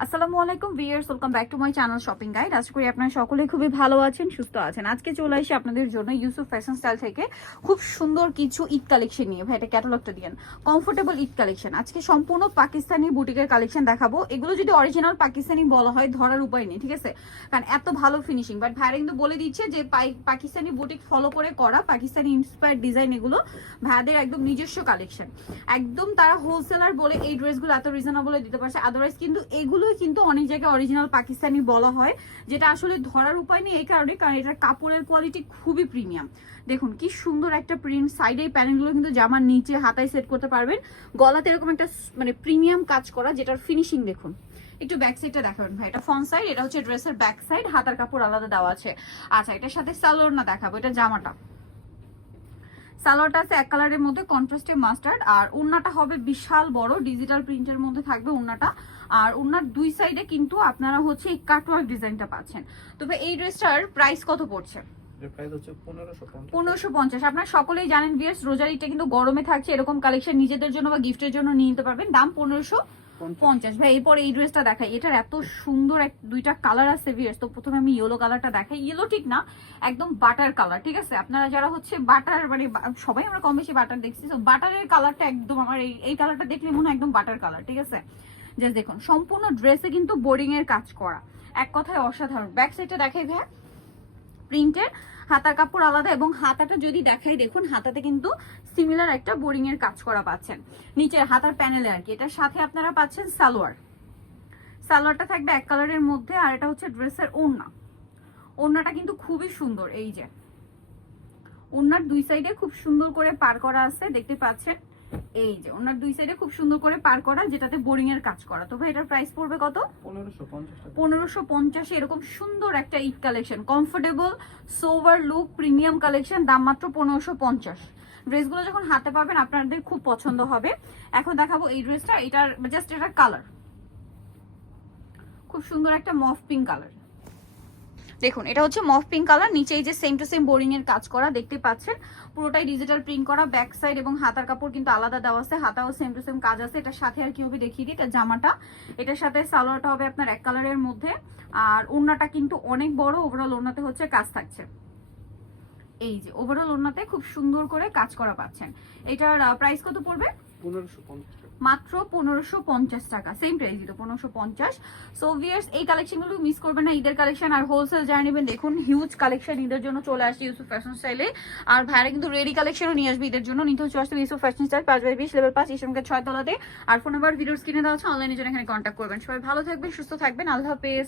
আসসালামু আলাইকুম viewers welcome back to my channel shopping guide আশা করি আপনারা সকলে খুবই ভালো আছেন, সুস্থ আছেন। আজকে চলে আসি আপনাদের জন্য ইউসুফ ফ্যাশন স্টাইল থেকে খুব সুন্দর কিছু ঈদ কালেকশন নিয়ে। ভাই, এটা ক্যাটালগটা দিয়েন। কমফোর্টেবল ঈদ কালেকশন আজকে সম্পূর্ণ পাকিস্তানি বুটিকের কালেকশন দেখাবো। এগুলো যদি অরিজিনাল পাকিস্তানি বলা হয়, ধরার উপায় নেই, ঠিক আছে? কারণ এত ভালো ফিনিশিং বাট ভাইরা কিন্তু বলে দিচ্ছে যে পাকিস্তানি বুটিক ফলো করে করা, পাকিস্তানি ইন্সপায়ার ডিজাইন এগুলো ভাইয়াদের একদম নিজস্ব কালেকশন একদম তারা হোলসেলার বলে এই ড্রেসগুলো এত রিজনেবল দিতে পারছে। আদারওয়াইজ কিন্তু এগুলোই কিন্তু অনেক জায়গায় অরিজিনাল পাকিস্তানি বলা হয়, যেটা আসলে ধরার উপায় নেই এই কারণে, কারণ এটার কাপড়ের কোয়ালিটি খুবই প্রিমিয়াম দেখুন, কি সুন্দর একটা প্রিন্ট সাইডে প্যানেলগুলো কিন্তু জামার নিচে হাতায় সেট করতে পারবেন। গলাতে এরকম একটা মানে প্রিমিয়াম কাজ করা, যেটার ফিনিশিং দেখুন। একটু ব্যাক সাইডটা দেখাবেন ভাই, এটা ফ্রন্ট সাইড এটা হচ্ছে ড্রেসের ব্যাক সাইড হাতার কাপড় আলাদা দেওয়া আছে। আচ্ছা এটার সাথে সালোয়ার না দেখাবো, এটা জামাটা। সালোয়ারটা আছে এক কালারের মধ্যে কন্ট্রাস্টে মাস্টার্ড আর ওড়নাটা হবে বিশাল বড় ডিজিটাল প্রিন্টের মধ্যে থাকবে ওড়নাটা আর ওড়নার দুই সাইডে কিন্তু আপনারা হচ্ছে এই কাটওয়ার্ক ডিজাইনটা পাচ্ছেন। তবে এই ড্রেসটার প্রাইস কত পড়ছে? পনেরোশো পঞ্চাশ। আপনারা সকলেই জানেন বিয়ার্স রোজারিটা কিন্তু গরমে থাকছে এরকম কালেকশন নিজেদের জন্য বা গিফটের জন্য নিয়ে নিতে পারবেন। দাম পনেরোশো পঞ্চাশ। ভাই, এরপর এই ড্রেসটা দেখাই। এটার এত সুন্দর এক, দুইটা কালার আছে ভিয়ার্স তো প্রথমে আমি ইয়েলো কালারটা দেখাই। ইয়েলো ঠিক না, একদম বাটার কালার ঠিক আছে? আপনারা যারা হচ্ছে বাটার মানে সবাই আমরা কম বেশি বাটার দেখছি তো বাটারের কালারটা একদম আমার এই এই কালারটা দেখলে মনে হয় একদম বাটার কালার ঠিক আছে? জাস্ট দেখুন, সম্পূর্ণ ড্রেসে কিন্তু বোরিং এর কাজ করা। এক কথায় অসাধারণ। ব্যাক সাইডটা দেখাই ভাই প্রিন্টের। হাতার কাপড় আলাদা এবং হাতাটা যদি দেখাই, দেখুন, হাতাতে কিন্তু সিমিলার একটা বোরিং এর কাজ করা পাচ্ছেন। নিচের হাতার প্যানেলে আর কি। এটার সাথে আপনারা পাচ্ছেন সালোয়ার। সালোয়ারটা থাকবে এক কালারের মধ্যে, আর এটা হচ্ছে ড্রেসের ওড়না। ওড়নাটা কিন্তু খুবই সুন্দর, এই যে। ওড়নার দুই সাইডে খুব সুন্দর করে পার করা আছে, দেখতে পাচ্ছেন। এই যে ওনার দুই সাইডে খুব সুন্দর করে পার করা যেটাতে বোরিং এর কাজ করা। তো ভাই এটার প্রাইস পড়বে কত? পনেরোশো পঞ্চাশ এরকম সুন্দর একটা Eid collection comfortable sober look premium collection দাম মাত্র পনেরোশো পঞ্চাশ। ড্রেসগুলো যখন হাতে পাবেন আপনাদের খুব পছন্দ হবে। এখন দেখাবো এই ড্রেসটা এটার জাস্ট এটার কালার খুব সুন্দর একটা মফ পিঙ্ক কালার দেখুন, এটা হচ্ছে মফ পিঙ্ক কালার নিচে এই যে সেম টু সেম বোরিং এর কাজ করা দেখতে পাচ্ছেন। পুরোটাই ডিজিটাল প্রিন্ট করা ব্যাক সাইড এবং হাতার কাপড় কিন্তু আলাদা দেওয়া আছে, হাতাও সেম টু সেম কাজ আছে। এটার সাথে আর কি হবে দেখিয়ে দিই, এটা জামাটা। এটার সাথে সালোয়ারটা হবে আপনার এক কালারের মধ্যে। আর ওড়নাটা কিন্তু অনেক বড় ওভারঅল ওড়নাতে হচ্ছে কাজ থাকছে। এই যে ওভারঅল ওড়নাতে খুব সুন্দর করে কাজ করা পাচ্ছেন। এটার প্রাইস কত পড়বে? মাত্র পনেরোশো পঞ্চাশ টাকা সেম প্রাইস দিত পনেরোশো পঞ্চাশ। সো ভিয়ার্স এই কালেকশনগুলো মিস করবেন না, ঈদের কালেকশন আর হোলসেল যারা নেবেন। দেখুন হিউজ কালেকশন ঈদের জন্য চলে আসছে ইউসুফ ফ্যাশন স্টাইলে আর ভাইরা কিন্তু রেডি কালেকশনও নিয়ে আসবে ঈদের জন্য। নিতে হচ্ছে আসতে ইউসুফ ফ্যাশন স্টাইল পাঁচ বাই বিশ লেভেল পাঁচ ইসলামকে ছয় তলাতে। আর ফোন নাম্বার ভিডিওর স্ক্রিনে দেওয়া আছে অনলাইনে জন্য এখানে কন্ট্যাক্ট করবেন। সবাই ভালো থাকবেন, সুস্থ থাকবেন। আল্লাহ হাফেজ।